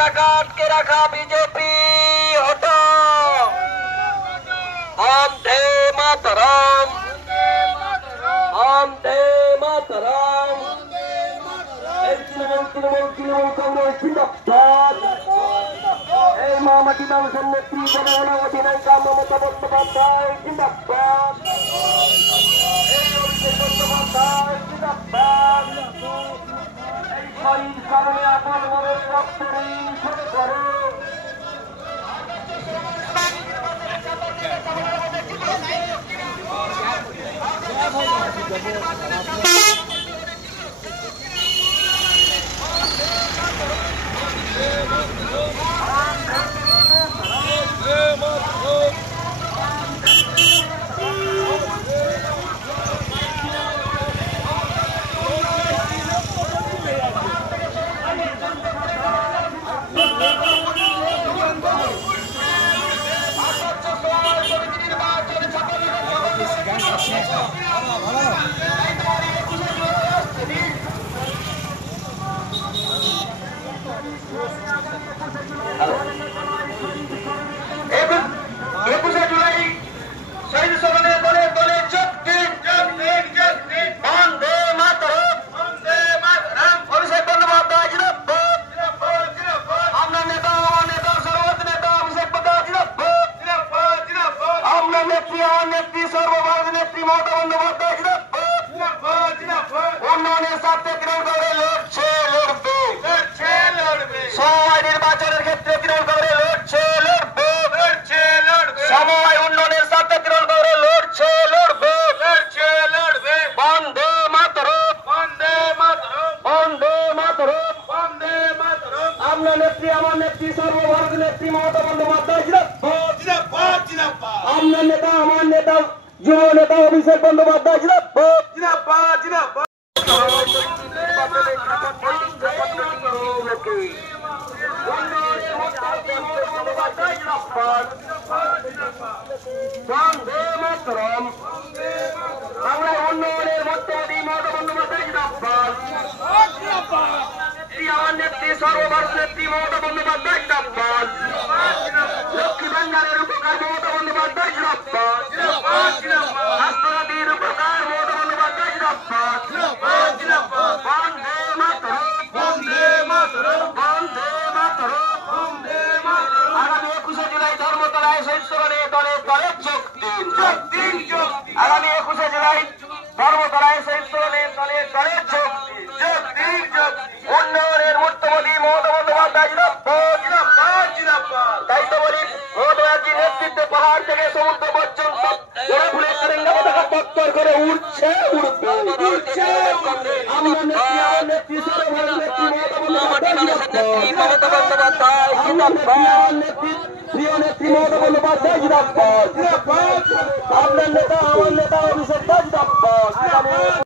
টাকা আটকে রাখা বিজেপি হটাও। বন্দে মাতরম, বন্দে মাতরম। এই তৃণমূল কংগ্রেস জিন্দাবাদ। এই মামাটি মানুষের নেত্রী জনগণ অধিনায়িকা মমতা বন্দ্যোপাধ্যায় জিন্দাবাদ। এই অভিষেক বন্দ্যোপাধ্যায় জিন্দাবাদ। এই শরীর কারণে আপন মনের রক্তের শোধ করো। নেত্রী সর্বভারত নেত্রী মমতা বন্দ্যোপাধ্যায় উন্নয়নের স্বার্থে তৃণমূল কংগ্রেস লড়ছে লড়বে। সময় নির্বাচনের ক্ষেত্রে তৃণমূল কংগ্রেস লড়ছে লড়বে। সময় উন্নয়নের স্বার্থে তৃণমূল কংগ্রেস লড়ছে লড়বে। বন্দে মাতরম, বন্দে মাতরম, বন্দে মাতরম, বন্দে মাতরম। আপনার নেত্রী আমার নেত্রী সর্বভারত নেত্রী মমতা বন্দ্যোপাধ্যায় আপনার নেতা আমার নেতা যুব নেতা অভিষেক বন্দ্যোপাধ্যায় বাংলায় উন্নয়নের মধ্যবাদী মমতা বন্দ্যোপাধ্যায় আমার নেত্রী সর্বভারত নেত্রী মমতা বন্দ্যোপাধ্যায় লক্ষ্মী ভান্ডারের উপকার মমতা বন্দ্যোপাধ্যায় রাষ্ট্রপতির উপকার মমতা বন্দ্যোপাধ্যায় বন্দে মাতরম, বন্দে মাতরম, বন্দে মাতরম, বন্দে মাতরম। আগামী 21শে জুলাই ধর্মতলায় শৈশবনে দলে দলে যোগ দিন। আগামী 21শে জুলাই ধর্মতলায় শৈশবনে দলে দলে যোগ দিন। উন্নয়নের মূর্তবাদী মমতা বন্দ্যোপাধ্যায় তাই তো বলি মমতাজির নেতৃত্বে পাহাড় থেকে সমুদ্র পর্যন্ত ফুলের তেরেঙ্গা পতাকা পত্তর করে উঠছে উঠবে। আমার নেত্রী সর্বভারত নেত্রী মমতা বন্দ্যোপাধ্যায় প্রিয় নেত্রী মমতা বন্দ্যোপাধ্যায় জিন্দাবাদ। আপনার নেতা আমার নেতা অভিষেক জিন্দাবাদ।